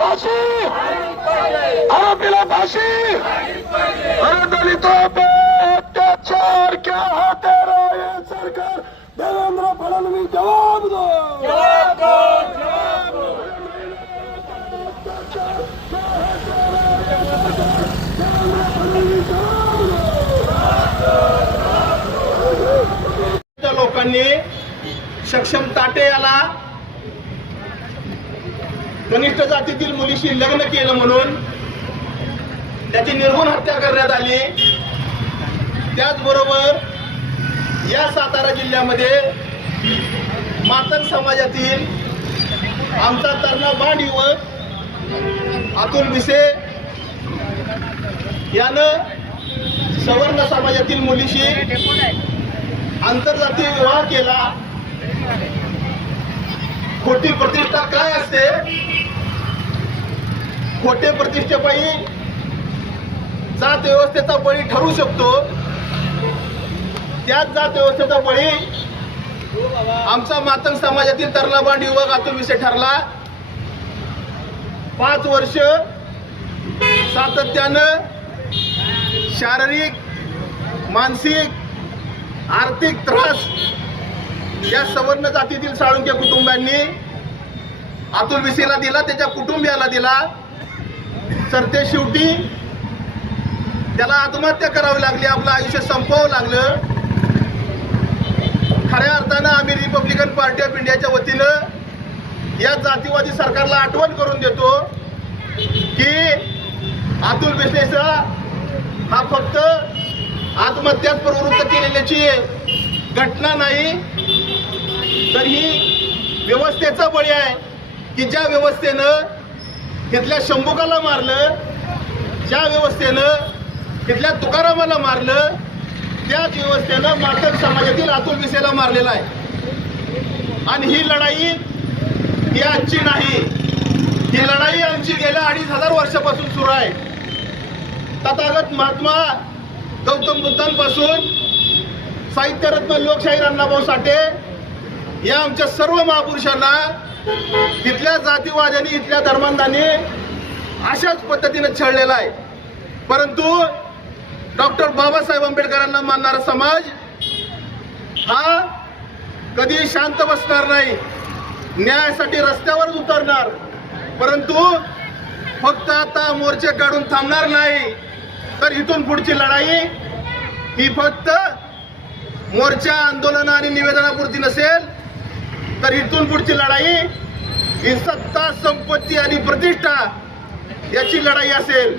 फाशी, आरोपीला फाशी। अरे दलितों पे अत्याचार क्या है तेरा ये सरकार? देवेंद्र फडणवीस जवाब दो, जवाब दो, जवाब दो। लोकांनी सक्षम ताटे याला कनिष्ठ जातीतील मुलीशी लग्न केलं म्हणून त्याची निर्घुण हत्या करण्यात आली। त्याचबरोबर या सातारा जिल्ह्यामध्ये मातंग समाजातील आमचा तरणा बांड युवक अतुल विसे यानं सवर्ण समाजातील मुलीशी आंतरजातीय विवाह केला। खोटी प्रतिष्ठा काय असते? खोटे प्रतिष्ठेपायी जात व्यवस्थेचा बळी ठरू शकतो। त्याच जात व्यवस्थेचा बळी आमचा मातंग समाजातील तरणा युवक अतुल विसे ठरला। 5 वर्ष सातत्यानं शारीरिक, मानसिक, आर्थिक त्रास या सवर्ण जातीतील साळुंखे कुटुंबांनी अतुल विसेला दिला, त्याच्या कुटुंबियाला दिला। सरते शेवटी त्याला आत्महत्या करावी लागली, आपलं आयुष्य संपवावं लागलं। खऱ्या अर्थानं आम्ही रिपब्लिकन पार्टी ऑफ इंडियाच्या वतीनं या जातीवादी सरकारला आठवण करून देतो की अतुल विसेचा हा फक्त आत्महत्यात प्रवृत्त केलेल्याची घटना नाही, तर ही व्यवस्थेचा बळी आहे की ज्या व्यवस्थेनं तिथल्या शंभुकाला मारलं, ज्या व्यवस्थेनं तिथल्या तुकारामाला मारलं, त्याच व्यवस्थेनं मातंग समाजातील अतुल विसेला मारलेला आहे। आणि ही लढाई ही आजची नाही, ही लढाई आमची गेल्या 2500 वर्षापासून सुरू आहे। तथागत महात्मा गौतम बुद्धांपासून साहित्यरत्न लोकशाहीर अण्णाभाऊ साठे या आमच्या सर्व महापुरुषांना तिथल्या जातीवाद्यांनी, इथल्या धर्मांधांनी अशाच पद्धतीने छळलेला आहे। परंतु डॉक्टर बाबासाहेब आंबेडकरांना मानणारा समाज हा कधी शांत बसणार नाही, न्यायासाठी रस्त्यावर उतरणार। परंतु फक्त आता मोर्चे काढून थांबणार नाही, तर इथून पुढची लढाई ही फक्त मोर्चा, आंदोलन आणि निवेदनापुरती नसेल, तर इथून पुढची लढाई ही सत्ता, संपत्ती आणि प्रतिष्ठा याची लढाई असेल।